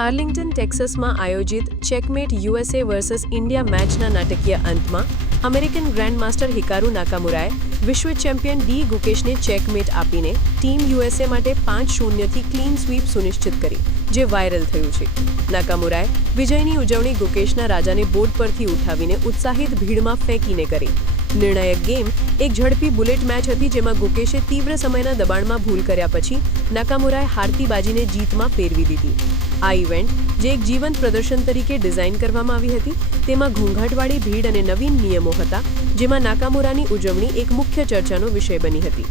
Arlington ટેક્સાસમાં આયોજિત checkmate USA versus India મેચના નાટકીય અંતમાં અમેરિકન ગ્રાન્ડમાસ્ટર હિકારુ નાકામુરાએ વિશ્વ ચેમ્પિયન ડી ગુકેશને ચેકમેટ આપીને ટીમ USA માટે 5-0થી ક્લીન સ્વીપ સુનિશ્ચિત કરી, જે વાયરલ થયું છે. નાકામુરાએ વિજયની ઉજવણી ગુકેશના રાજાને બોર્ડ પરથી ઉઠાવીને ઉત્સાહિત ભીડમાં ફેંકીને કરી. નિર્ણાયક ગેમ એક ઝડપી બુલેટ મેચ હતી, જેમાં ગુકેશે તીવ્ર સમયના દબાણમાં ભૂલ કર્યા પછી નાકામુરાએ હારતી બાજીને જીતમાં ફેરવી દીધી. આ ઇવેન્ટ, જે એક જીવંત પ્રદર્શન તરીકે ડિઝાઇન કરવામાં આવી હતી, તેમાં ઘોંઘાટવાળી ભીડ અને નવીન નિયમો હતા, જેમાં નાકામુરાની ઉજવણી એક મુખ્ય ચર્ચાનો વિષય બની હતી.